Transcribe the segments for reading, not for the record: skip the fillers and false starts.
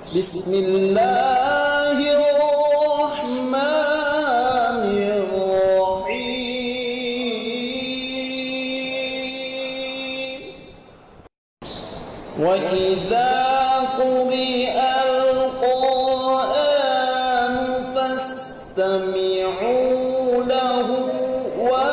Bismillahirrahmanirrahim. Wa idza quri'al Qur'an fastami'u lahu wa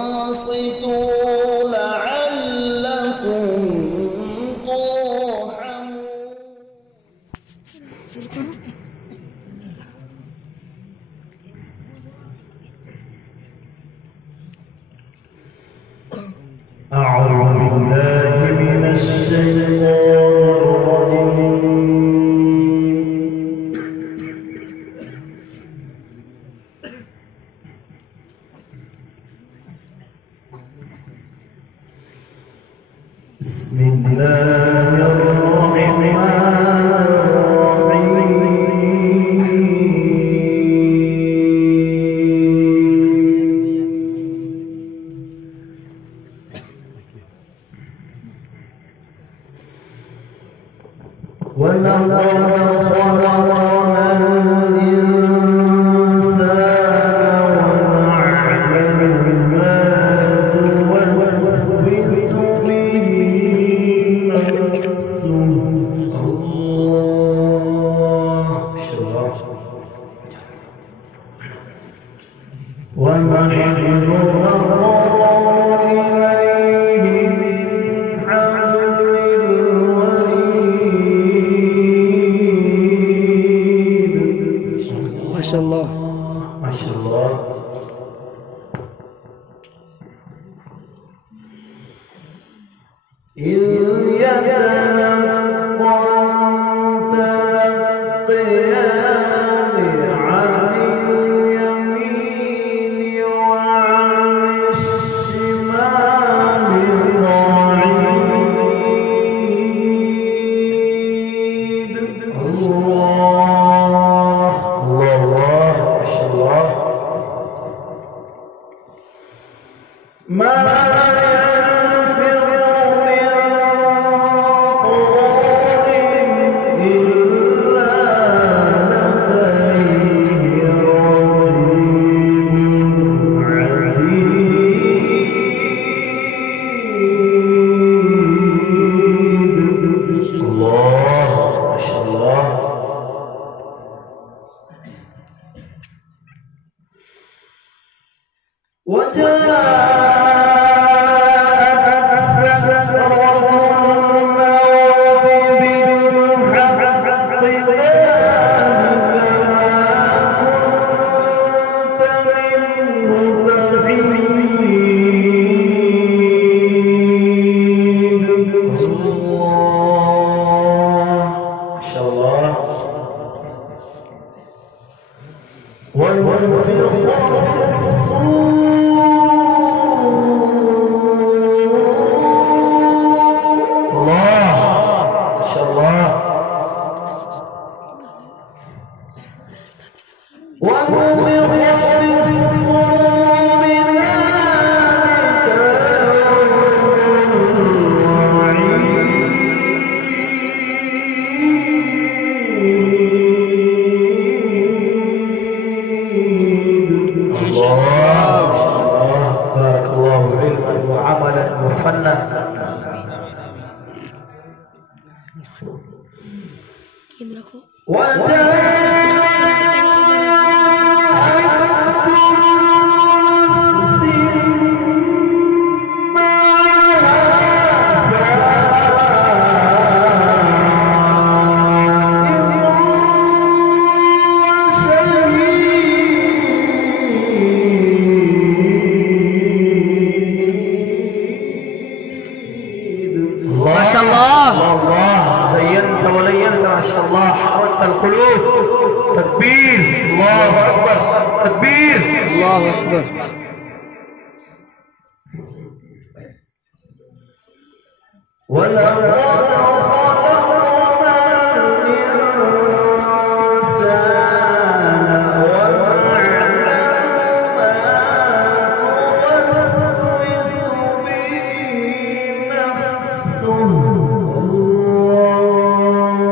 ansitu la'allakum turhamun. أعوذ بالله من الشيطان الرجيم. بسم الله الرحمن ولقد خلقنا الإنسان ونعلم ما توسوس به نفسه. الله ونحن نقرب إليه من حبل الوريد. ما شاء الله ما شاء الله. إذ يتلقى المتلقيان عن اليمين وعن الشمال قعيد. الله الله ما شاء الله. ما يلفظ من قول إلا لديه رقيب عتيد. الله ما شاء الله. وجاءت سكرة الموت بالحق ذلك ما كنت منه تحيد. الله ما شاء الله. ونفخ في الصور. الله ما شاء الله. ونفخ في الصور بارك الله علما وعملا وفنا. ما شاء الله. الله زينت ولينت ما شاء الله. حركت القلوب. تكبير. الله اكبر. تكبير. الله أكبر. ولقد خلقنا الإنسان ونعلم ما توسوس به نفسه. الله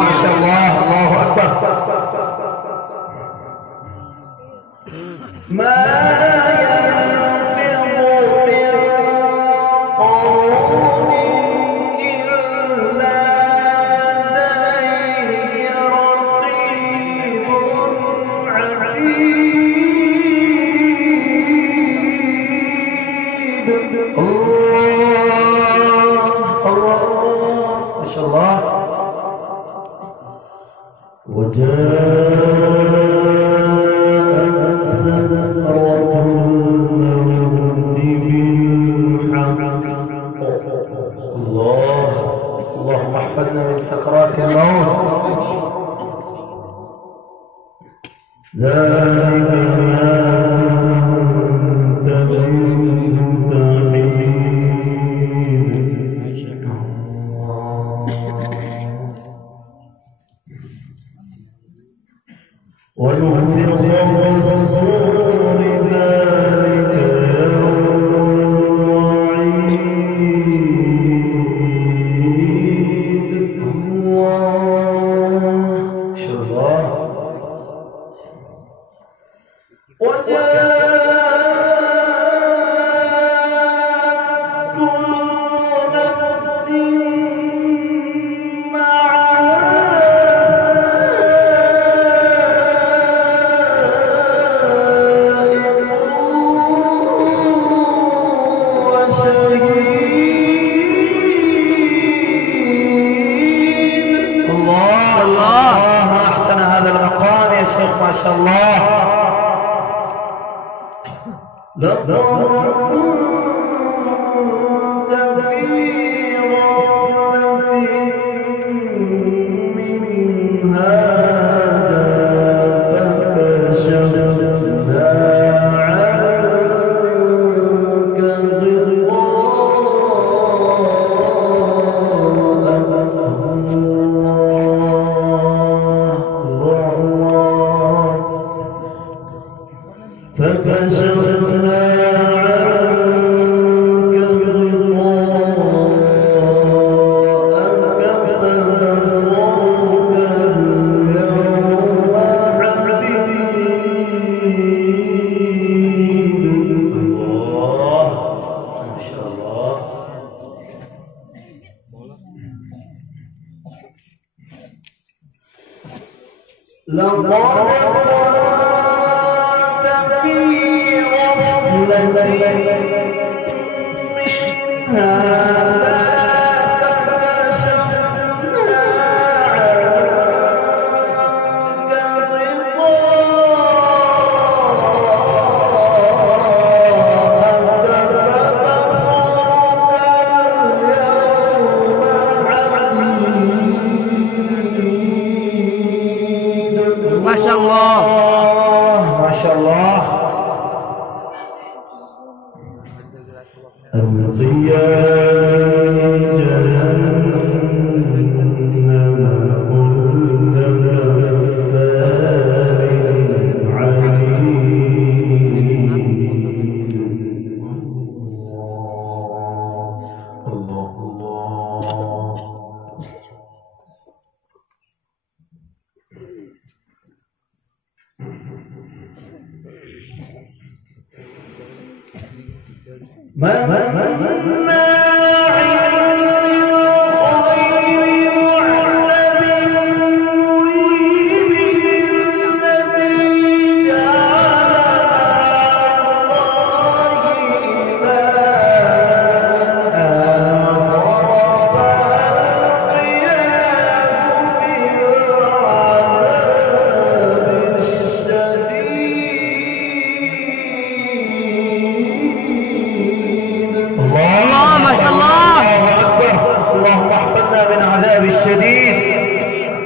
ما شاء الله. الله أكبر. ما يلفظ من قول إلا لديه رقيب عتيد. الله ما شاء الله. وجاءت سكرة الموت بالحق. الله اللهم احفظنا من سكرات الموت. ذلك ما كنت منه تحيد. ونفخ في الصور ذلك يوم الوعيد. الله ما شاء الله. وجاءت كل نفس ما شاء الله. لقد كنت في غفلة من هذا فكشفنا عنك فكشفنا عنك غطاءك فبصرك اليوم حديد. الله ما شاء الله. لقد ما شاء الله. ما شاء الله.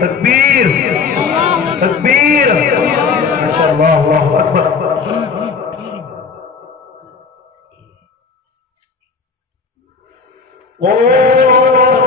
تكبير تكبير ما شاء الله. الله أكبر. الله